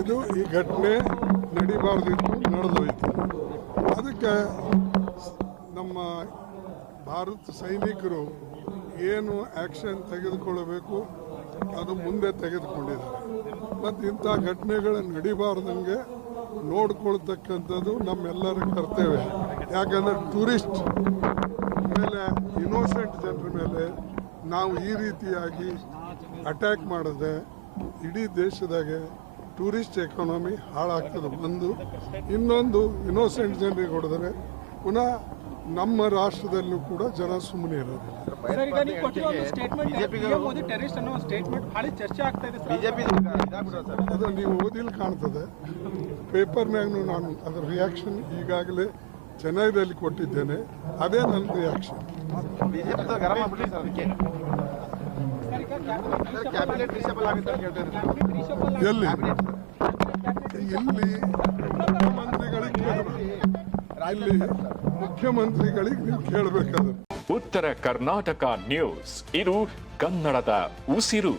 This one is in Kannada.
ಇದು ಈ ಘಟನೆ ನಡಿಬಾರ್ದಿತ್ತು, ನಡೆದೋಯ್ತು. ಅದಕ್ಕೆ ನಮ್ಮ ಭಾರತ ಸೈನಿಕರು ಏನು ಆ್ಯಕ್ಷನ್ ತೆಗೆದುಕೊಳ್ಳಬೇಕು ಅದು ಮುಂದೆ ತೆಗೆದುಕೊಂಡಿದ್ದಾರೆ. ಮತ್ತು ಇಂಥ ಘಟನೆಗಳು ನಡಿಬಾರ್ದಂಗೆ ನೋಡ್ಕೊಳ್ತಕ್ಕಂಥದ್ದು ನಮ್ಮೆಲ್ಲರ ಕರ್ತವ್ಯ. ಯಾಕಂದರೆ ಟೂರಿಸ್ಟ್ ಮೇಲೆ, ಇನ್ನೋಸೆಂಟ್ ಜನರ ಮೇಲೆ ನಾವು ಈ ರೀತಿಯಾಗಿ ಅಟ್ಯಾಕ್ ಮಾಡಿದ್ರೆ ಇಡೀ ದೇಶದಾಗೆ ಟೂರಿಸ್ಟ್ ಎಕಾನಮಿ ಹಾಳಾಗ್ತದೆ. ಇನ್ನೊಂದು ಇನ್ನೋಸೆಂಟ್ ಜನರಿಗೆ ಹೊಡೆದರೆ ಪುನಃ ನಮ್ಮ ರಾಷ್ಟ್ರದಲ್ಲೂ ಕೂಡ ಜನ ಸುಮ್ಮನೆ ಇರೋದಿಲ್ಲ. ಅದು ನೀವು ಓದಿಲ್ ಕಾಣ್ತದೆ, ಪೇಪರ್ನಾಗೂ ನಾನು ಅದರ ರಿಯಾಕ್ಷನ್ ಈಗಾಗಲೇ ಚೆನ್ನೈದಲ್ಲಿ ಕೊಟ್ಟಿದ್ದೇನೆ. ಅದೇ ನನ್ನ ರಿಯಾಕ್ಷನ್. ಎಲ್ಲಿ ಮುಖ್ಯಮಂತ್ರಿಗಳಿಗೆ ನೀವು ಕೇಳಬೇಕಾದ್ರೆ. ಉತ್ತರ ಕರ್ನಾಟಕ ನ್ಯೂಸ್, ಇದು ಕನ್ನಡದ ಉಸಿರು.